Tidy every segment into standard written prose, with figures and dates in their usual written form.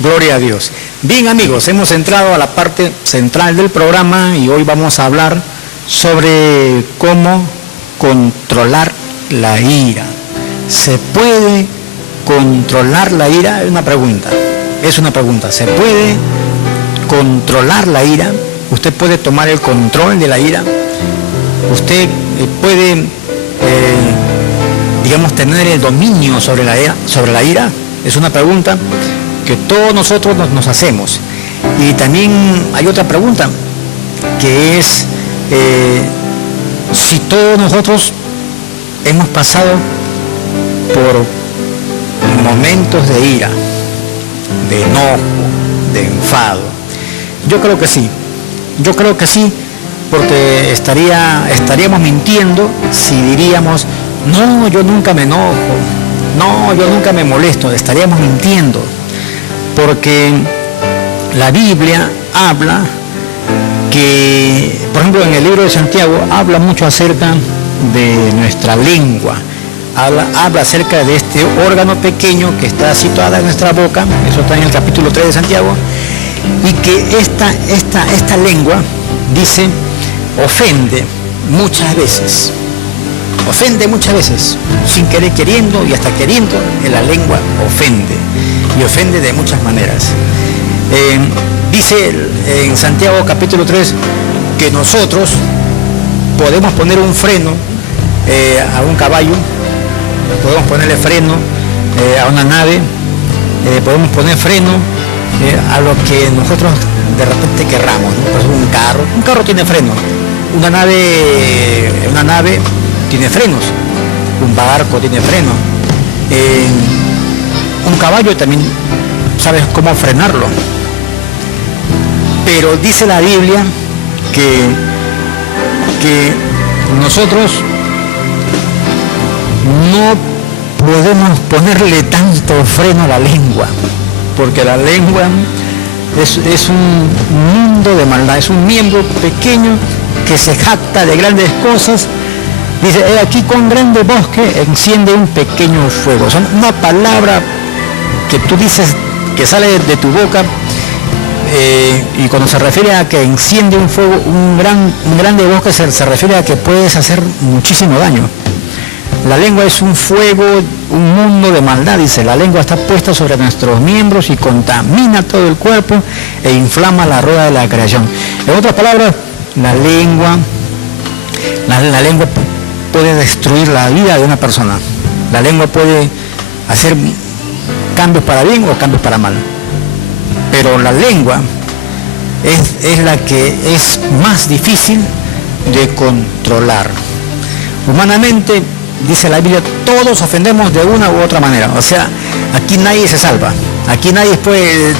Gloria a Dios. Bien, amigos, hemos entrado a la parte central del programa y hoy vamos a hablar sobre cómo controlar la ira. ¿Se puede controlar la ira? Es una pregunta. ¿Se puede controlar la ira? ¿Usted puede tomar el control de la ira? ¿Usted puede, tener el dominio sobre la ira? Es una pregunta que todos nosotros nos hacemos. Y también hay otra pregunta, que es si todos nosotros hemos pasado por momentos de ira, de enojo, de enfado. Yo creo que sí, porque estaríamos mintiendo si diríamos, no, yo nunca me enojo, no, yo nunca me molesto. Estaríamos mintiendo, porque la Biblia habla que, por ejemplo, en el libro de Santiago, habla mucho acerca de nuestra lengua, habla acerca de este órgano pequeño que está situado en nuestra boca, eso está en el capítulo 3 de Santiago, y que esta lengua, dice, ofende muchas veces, sin querer queriendo y hasta queriendo, la lengua ofende, y ofende de muchas maneras. Dice en Santiago capítulo 3 que nosotros podemos poner un freno a un caballo, podemos ponerle freno a una nave, podemos poner freno a lo que nosotros de repente querramos, ¿no? Por ejemplo, un carro tiene freno, una nave tiene frenos, un barco tiene freno, un caballo también sabes cómo frenarlo. Pero dice la Biblia que nosotros no podemos ponerle tanto freno a la lengua, porque la lengua es un mundo de maldad, es un miembro pequeño que se jacta de grandes cosas. Dice, he aquí con grande voz que enciende un pequeño fuego. O sea, una palabra que tú dices que sale de tu boca, y cuando se refiere a que enciende un fuego, un grande bosque, se refiere a que puedes hacer muchísimo daño. La lengua es un fuego, un mundo de maldad, dice. La lengua está puesta sobre nuestros miembros y contamina todo el cuerpo e inflama la rueda de la creación. En otras palabras, la lengua puede destruir la vida de una persona. La lengua puede hacer cambios para bien o cambios para mal. Pero la lengua es la que es más difícil de controlar. Humanamente, dice la Biblia, todos ofendemos de una u otra manera. O sea, aquí nadie se salva. Aquí nadie puede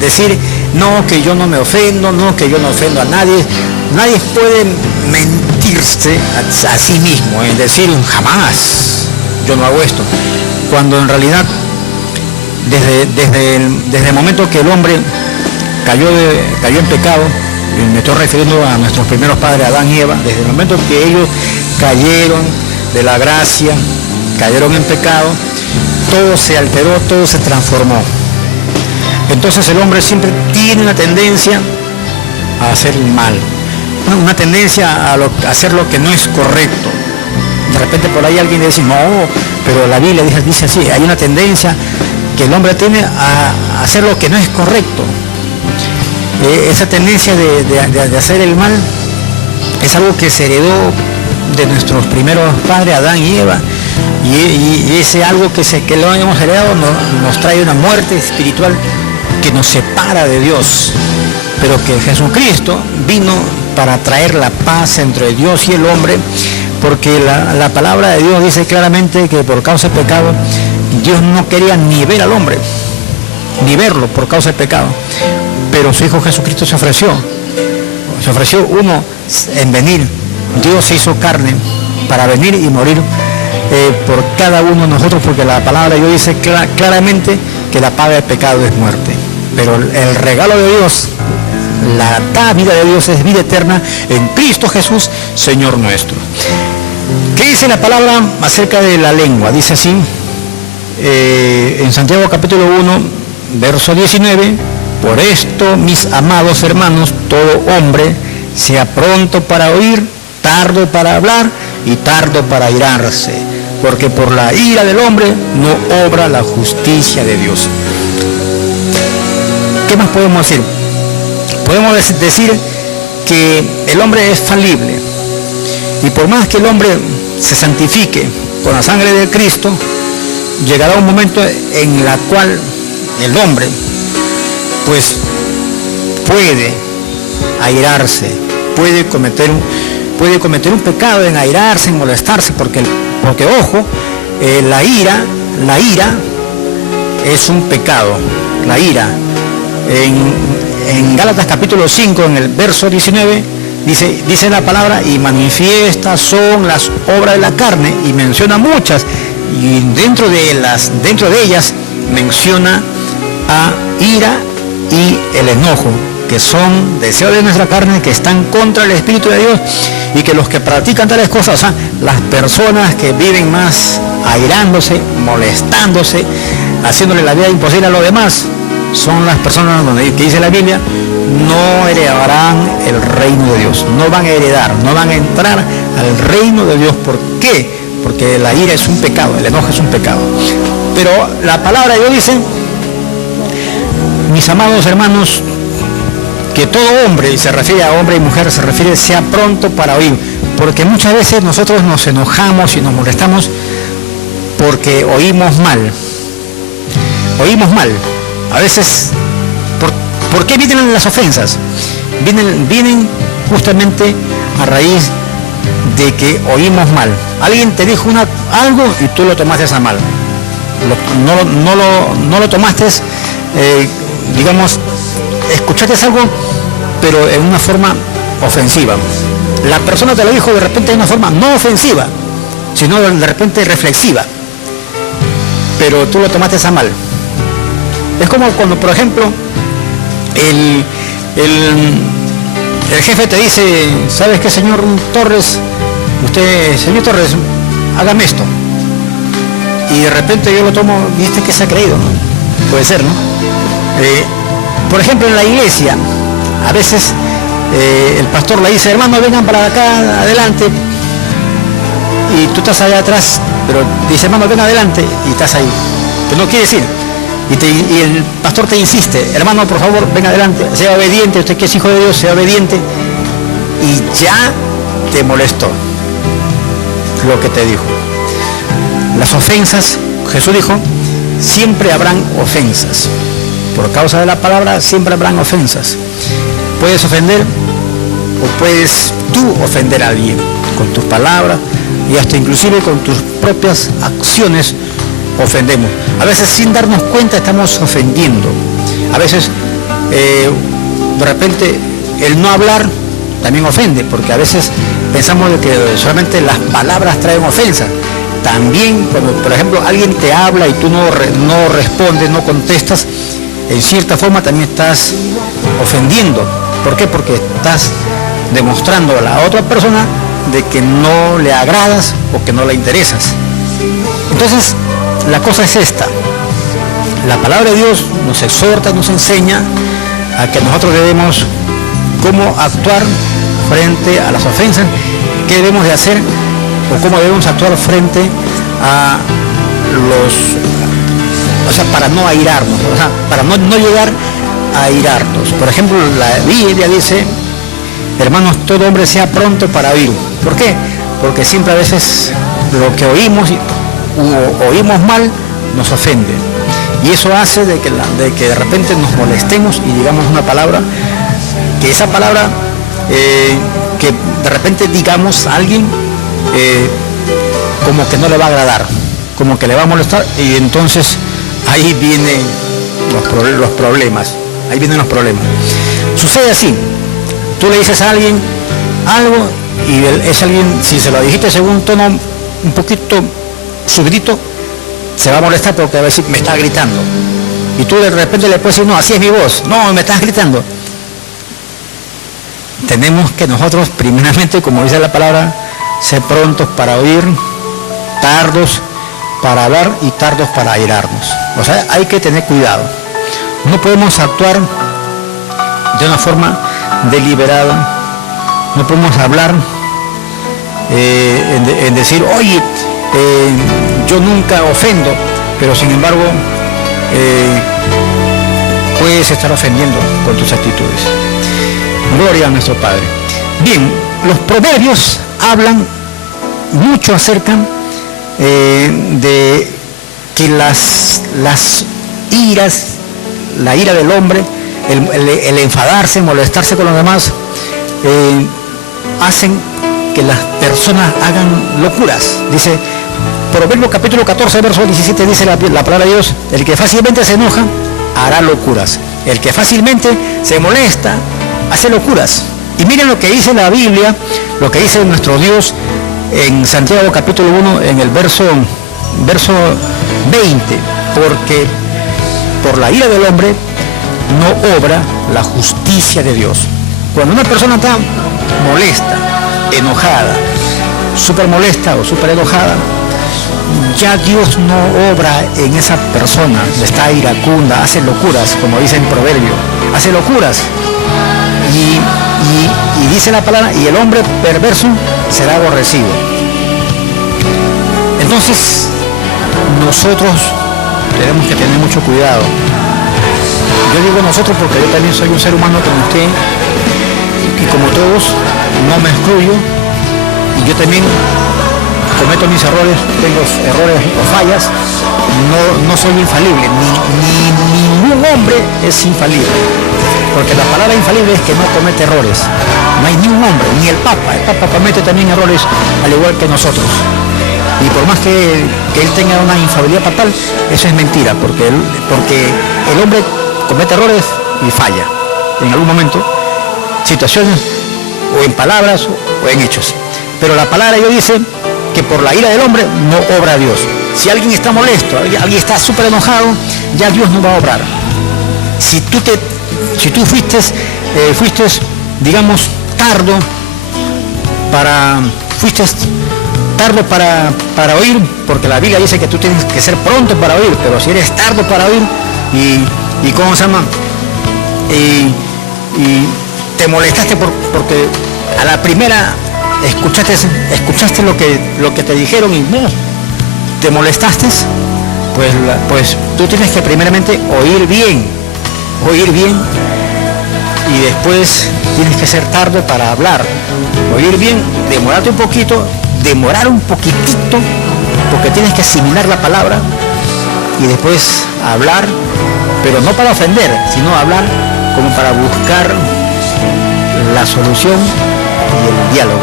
decir, no, que yo no me ofendo, no, que yo no ofendo a nadie. Nadie puede mentirse a sí mismo, es decir, jamás yo no hago esto. Cuando en realidad, desde el momento que el hombre cayó en pecado, y me estoy refiriendo a nuestros primeros padres, Adán y Eva, desde el momento que ellos cayeron de la gracia, cayeron en pecado, todo se alteró, todo se transformó. Entonces el hombre siempre tiene una tendencia a hacer el mal, una tendencia a hacer lo que no es correcto. De repente por ahí alguien dice, no, pero la Biblia dice así, hay una tendencia que el hombre tiene a hacer lo que no es correcto. Esa tendencia de hacer el mal es algo que se heredó de nuestros primeros padres, Adán y Eva, y ese algo que lo hemos heredado nos trae una muerte espiritual que nos separa de Dios, pero que Jesucristo vino para traer la paz entre Dios y el hombre, porque la palabra de Dios dice claramente que por causa del pecado Dios no quería ni ver al hombre, ni verlo por causa del pecado, pero su Hijo Jesucristo se ofreció uno en venir. Dios se hizo carne para venir y morir por cada uno de nosotros, porque la palabra de Dios dice claramente que la paga del pecado es muerte, pero el regalo de Dios, la vida de Dios es vida eterna en Cristo Jesús, Señor nuestro. ¿Qué dice la palabra acerca de la lengua? Dice así, en Santiago capítulo 1, verso 19, por esto, mis amados hermanos, todo hombre sea pronto para oír, tardo para hablar y tardo para airarse, porque por la ira del hombre no obra la justicia de Dios. ¿Qué más podemos decir? Podemos decir que el hombre es falible, y por más que el hombre se santifique con la sangre de Cristo, llegará un momento en el cual el hombre pues puede airarse, puede cometer un pecado en airarse, en molestarse, porque ojo, la ira es un pecado, la ira. En Gálatas capítulo 5, en el verso 19, dice la palabra, y manifiestas son las obras de la carne, y menciona muchas, y dentro de ellas menciona a ira y el enojo, que son deseos de nuestra carne que están contra el Espíritu de Dios, y que los que practican tales cosas, o sea, las personas que viven más airándose, molestándose, haciéndole la vida imposible a los demás, son las personas que dice la Biblia, no heredarán el reino de Dios, no van a heredar, no van a entrar al reino de Dios. ¿Por qué? Porque la ira es un pecado, el enojo es un pecado. Pero la palabra de Dios dice, mis amados hermanos, que todo hombre, y se refiere a hombre y mujer, se refiere sea pronto para oír, porque muchas veces nosotros nos enojamos y nos molestamos porque oímos mal. A veces, ¿por qué vienen las ofensas? Vienen justamente a raíz de que oímos mal. Alguien te dijo algo y tú lo tomaste a mal. No lo tomaste, escuchaste algo, pero en una forma ofensiva. La persona te lo dijo de repente de una forma no ofensiva, sino de repente reflexiva, pero tú lo tomaste a mal. Es como cuando, por ejemplo, el jefe te dice, ¿sabes qué, señor Torres? Señor Torres, hágame esto. Y de repente yo lo tomo, ¿y este qué se ha creído? ¿No? Puede ser, ¿no? Por ejemplo, en la iglesia, a veces el pastor le dice, hermano, vengan para acá, adelante. Y tú estás allá atrás, pero dice, hermano, ven adelante, y estás ahí. Pero no quiere decir. Y el pastor te insiste, hermano, por favor, ven adelante, sea obediente, usted que es hijo de Dios, sea obediente. Y ya te molestó lo que te dijo. Las ofensas, Jesús dijo, siempre habrán ofensas. Por causa de la palabra, siempre habrán ofensas. Puedes ofender o puedes tú ofender a alguien con tus palabras y hasta inclusive con tus propias acciones. Ofendemos. A veces sin darnos cuenta estamos ofendiendo. A veces de repente el no hablar también ofende, porque a veces pensamos de que solamente las palabras traen ofensa. También cuando, por ejemplo, alguien te habla y tú no respondes, no contestas, en cierta forma también estás ofendiendo. ¿Por qué? Porque estás demostrando a la otra persona de que no le agradas o que no le interesas. Entonces, la cosa es esta. La palabra de Dios nos exhorta, nos enseña a que nosotros debemos cómo actuar frente a las ofensas, qué debemos de hacer o cómo debemos actuar frente a para no airarnos, para no llegar a airarnos. Por ejemplo, la Biblia dice, hermanos, todo hombre sea pronto para oír. ¿Por qué? Porque siempre a veces lo que oímos mal nos ofende, y eso hace de que de repente nos molestemos y digamos una palabra, que esa palabra que de repente digamos a alguien como que no le va a agradar, como que le va a molestar, y entonces ahí vienen los problemas. Sucede así, tú le dices a alguien algo y es alguien, si se lo dijiste según un tono un poquito subidito, se va a molestar porque va a decir, me está gritando. Y tú de repente le puedes decir, no, así es mi voz, no, me estás gritando. Tenemos que nosotros, primeramente, como dice la palabra, ser prontos para oír, tardos para hablar y tardos para airarnos. O sea, hay que tener cuidado. No podemos actuar de una forma deliberada, no podemos hablar en decir, oye, yo nunca ofendo, pero sin embargo puedes estar ofendiendo con tus actitudes. Gloria a nuestro Padre. Bien, los proverbios hablan mucho acerca de que las iras, la ira del hombre, el enfadarse, molestarse con los demás, hacen que las personas hagan locuras. Dice, Proverbios capítulo 14, verso 17, dice la palabra de Dios, el que fácilmente se enoja, hará locuras. El que fácilmente se molesta, hace locuras. Y miren lo que dice la Biblia, lo que dice nuestro Dios en Santiago capítulo 1, en el verso 20, porque por la ira del hombre no obra la justicia de Dios. Cuando una persona está molesta, enojada, súper molesta o súper enojada, ya Dios no obra en esa persona, está iracunda, hace locuras, como dice en Proverbio, hace locuras. Y dice la palabra, y el hombre perverso será aborrecido. Entonces, nosotros tenemos que tener mucho cuidado. Yo digo nosotros porque yo también soy un ser humano como usted, y como todos, no me excluyo, y yo también cometo mis errores, tengo errores o fallas, no soy infalible, ni ningún hombre es infalible, porque la palabra infalible es que no comete errores, no hay ni un hombre, ni el Papa comete también errores al igual que nosotros, y por más que él tenga una infalibilidad papal, eso es mentira, porque el hombre comete errores y falla en algún momento, situaciones o en palabras o en hechos, pero la palabra de Dios dice que por la ira del hombre no obra Dios. Si alguien está molesto, alguien está súper enojado, ya Dios no va a obrar. Si tú fuiste, digamos, fuiste tardo para oír, porque la Biblia dice que tú tienes que ser pronto para oír, pero si eres tardo para oír y ¿cómo se llama? Y te molestaste porque a la primera escuchaste lo que te dijeron y te molestaste, pues tú tienes que primeramente oír bien y después tienes que ser tardo para hablar. Oír bien, demorar un poquitito, porque tienes que asimilar la palabra y después hablar, pero no para ofender, sino hablar como para buscar la solución y el diálogo.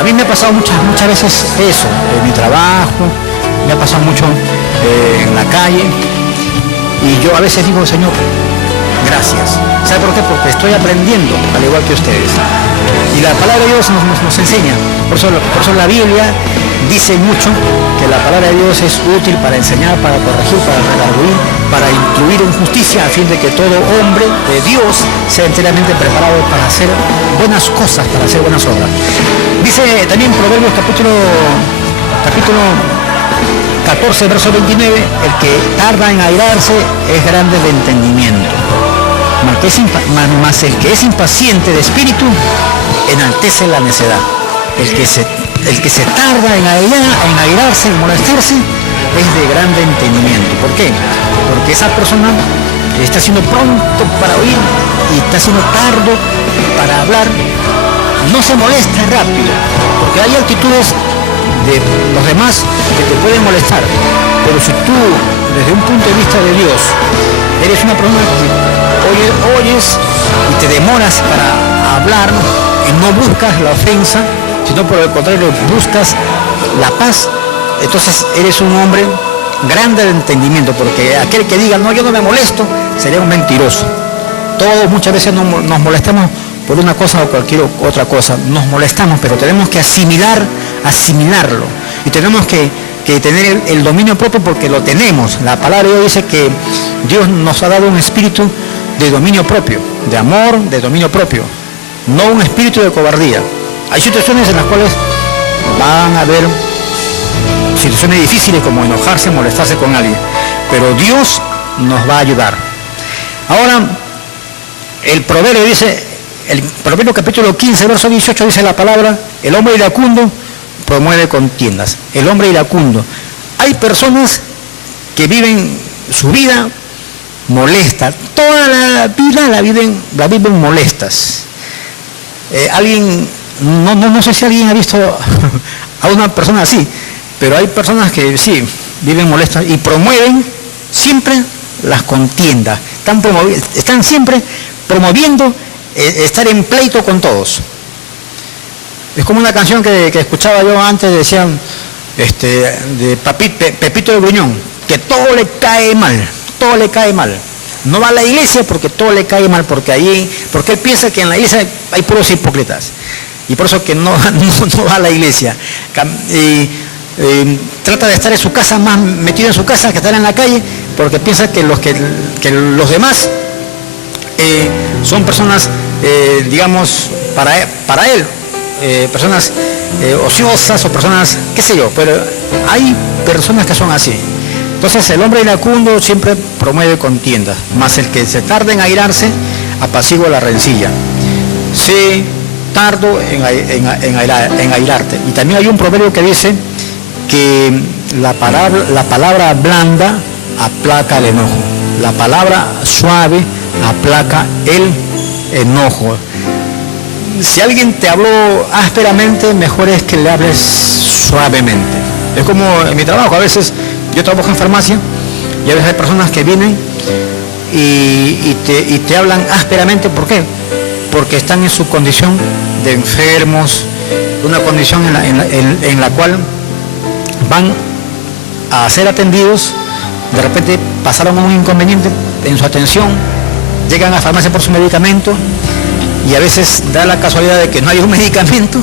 A mí me ha pasado muchas veces eso, en mi trabajo, me ha pasado mucho en la calle, y yo a veces digo, Señor, gracias. ¿Sabe por qué? Porque estoy aprendiendo, al igual que ustedes. Y la palabra de Dios nos enseña. Por eso la Biblia dice mucho que la palabra de Dios es útil para enseñar, para corregir, para redarguir, para instruir en justicia, a fin de que todo hombre de Dios sea enteramente preparado para hacer buenas cosas, para hacer buenas obras. Dice también Proverbios capítulo 14, verso 29, el que tarda en airarse es grande de entendimiento, mas el que es impaciente de espíritu enaltece la necedad. El que se tarda en airarse, en molestarse, es de grande entendimiento. ¿Por qué? Porque esa persona está siendo pronto para oír y está siendo tardo para hablar. No se molesta rápido, porque hay actitudes de los demás que te pueden molestar, pero si tú, desde un punto de vista de Dios, eres una persona que oyes y te demoras para hablar y no buscas la ofensa, sino por el contrario buscas la paz, entonces eres un hombre grande de entendimiento, porque aquel que diga, no, yo no me molesto, sería un mentiroso. Todos muchas veces nos molestamos por una cosa o cualquier otra cosa, nos molestamos, pero tenemos que asimilarlo, y tenemos que tener el dominio propio, porque lo tenemos. La palabra de Dios dice que Dios nos ha dado un espíritu de dominio propio, de amor, de dominio propio, no un espíritu de cobardía. Hay situaciones en las cuales van a haber situaciones difíciles como enojarse, molestarse con alguien, pero Dios nos va a ayudar. Ahora, el proverbio dice, el proverbio capítulo 15, verso 18 dice la palabra, el hombre iracundo promueve contiendas. El hombre iracundo. Hay personas que viven su vida molesta, toda la vida la viven molestas. Alguien, no sé si alguien ha visto a una persona así, pero hay personas que sí, viven molestas y promueven siempre las contiendas, están siempre promoviendo estar en pleito con todos. Es como una canción que escuchaba yo antes, decían, de Pepito de Gruñón, que todo le cae mal. No va a la iglesia porque todo le cae mal, porque él piensa que en la iglesia hay puros hipócritas. Y por eso que no va a la iglesia. Trata de estar en su casa, más metido en su casa que estar en la calle, porque piensa que los demás son personas, digamos, para él, personas ociosas o personas, qué sé yo, pero hay personas que son así. Entonces el hombre iracundo siempre promueve contiendas, mas el que se tarda en airarse, apacigua la rencilla. Sé tardo en airarte. Y también hay un proverbio que dice que la palabra blanda aplaca el enojo. La palabra suave aplaca el enojo. Si alguien te habló ásperamente, mejor es que le hables suavemente. Es como en mi trabajo, a veces yo trabajo en farmacia y a veces hay personas que vienen y te hablan ásperamente. ¿Por qué? Porque están en su condición de enfermos, una condición en la cual van a ser atendidos, de repente pasaron un inconveniente en su atención, llegan a la farmacia por su medicamento y a veces da la casualidad de que no hay un medicamento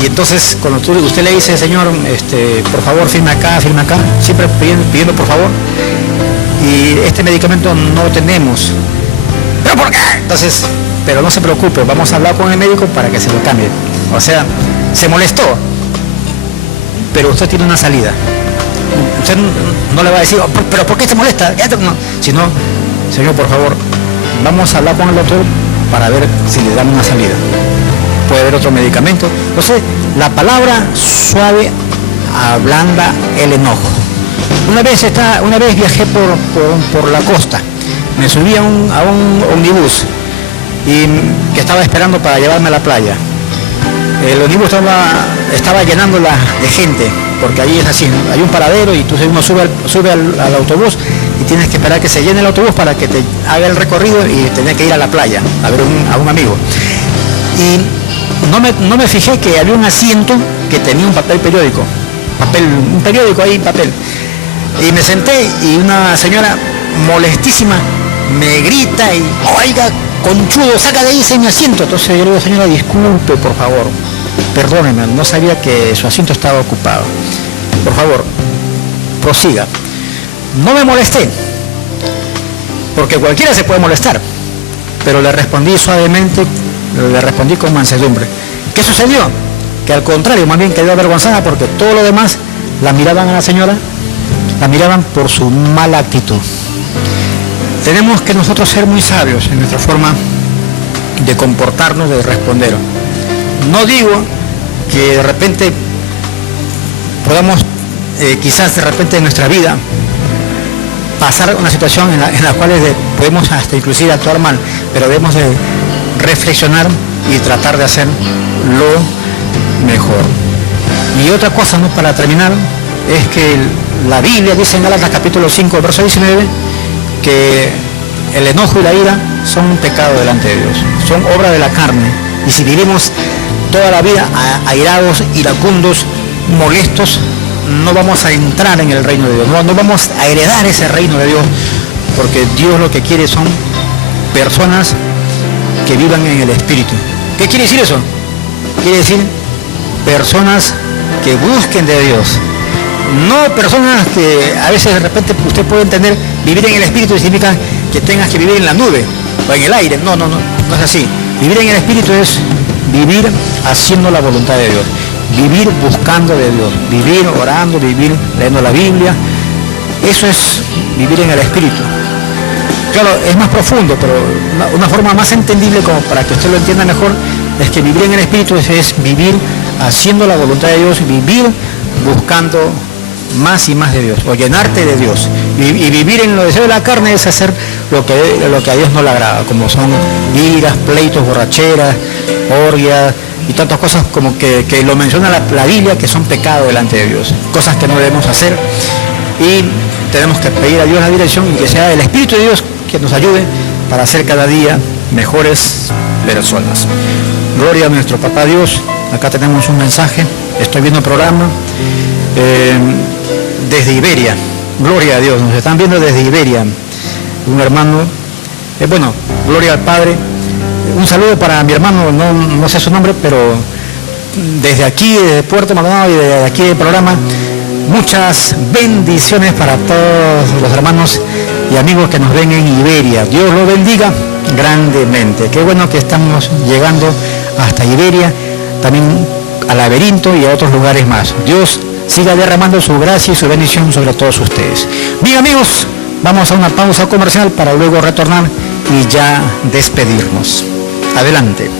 y entonces cuando usted le dice, señor, por favor firme acá, siempre pidiendo por favor, y este medicamento no lo tenemos. ¿Pero por qué? Entonces, pero no se preocupe, vamos a hablar con el médico para que se lo cambie. O sea, se molestó, pero usted tiene una salida. Usted no le va a decir, pero ¿por qué te molesta? No. Sino, señor, por favor, vamos a hablar con el doctor para ver si le dan una salida. Puede haber otro medicamento. Entonces, la palabra suave ablanda el enojo. Una vez viajé por la costa, me subí a un ómnibus y que estaba esperando para llevarme a la playa. El ómnibus estaba llenándola de gente, porque ahí es así, hay un paradero y uno sube al autobús y tienes que esperar que se llene el autobús para que te haga el recorrido y tenés que ir a la playa a ver a un amigo. Y no me fijé que había un asiento que tenía un papel periódico, un periódico ahí, papel. Y me senté y una señora molestísima me grita y, oiga, conchudo, saca de ahí ese mi asiento. Entonces yo le digo, señora, disculpe, por favor, perdóneme, no sabía que su asiento estaba ocupado. Por favor, prosiga. No me molesté, porque cualquiera se puede molestar, pero le respondí suavemente, le respondí con mansedumbre. ¿Qué sucedió? Que al contrario, más bien quedó avergonzada porque todo lo demás la miraban a la señora, la miraban por su mala actitud. Tenemos que nosotros ser muy sabios en nuestra forma de comportarnos, de responder. No digo que de repente podamos, quizás de repente en nuestra vida, pasar una situación en la cual podemos hasta inclusive actuar mal, pero debemos de reflexionar y tratar de hacer lo mejor. Y otra cosa, ¿no?, para terminar, es que la Biblia dice en Gálatas capítulo 5, verso 19, que el enojo y la ira son un pecado delante de Dios, son obra de la carne. Y si vivimos toda la vida airados, iracundos, molestos, no vamos a entrar en el reino de Dios, no vamos a heredar ese reino de Dios, porque Dios lo que quiere son personas que vivan en el Espíritu. ¿Qué quiere decir eso? Quiere decir personas que busquen de Dios. No personas que a veces de repente usted puede entender vivir en el Espíritu significa que tengas que vivir en la nube o en el aire. No es así. Vivir en el Espíritu es vivir haciendo la voluntad de Dios, vivir buscando de Dios, vivir orando, vivir leyendo la Biblia. Eso es vivir en el Espíritu. Claro, es más profundo, pero una forma más entendible como para que usted lo entienda mejor es que vivir en el Espíritu es vivir haciendo la voluntad de Dios, vivir buscando más y más de Dios, o llenarte de Dios. Y vivir en los deseos de la carne es hacer lo que a Dios no le agrada, como son iras, pleitos, borracheras, orgias y tantas cosas como que lo menciona la Biblia, que son pecados delante de Dios, cosas que no debemos hacer, y tenemos que pedir a Dios la dirección y que sea el Espíritu de Dios que nos ayude para ser cada día mejores personas. Gloria a nuestro Papá Dios. Acá tenemos un mensaje, estoy viendo el programa desde Iberia. Gloria a Dios, nos están viendo desde Iberia. Un hermano, bueno, gloria al Padre. Un saludo para mi hermano, no sé su nombre, pero desde aquí, desde Puerto Maldonado y desde aquí del programa, muchas bendiciones para todos los hermanos y amigos que nos ven en Iberia. Dios lo bendiga grandemente. Qué bueno que estamos llegando hasta Iberia, también a Laberinto y a otros lugares más. Dios siga derramando su gracia y su bendición sobre todos ustedes. Bien, amigos, vamos a una pausa comercial para luego retornar y ya despedirnos. Adelante.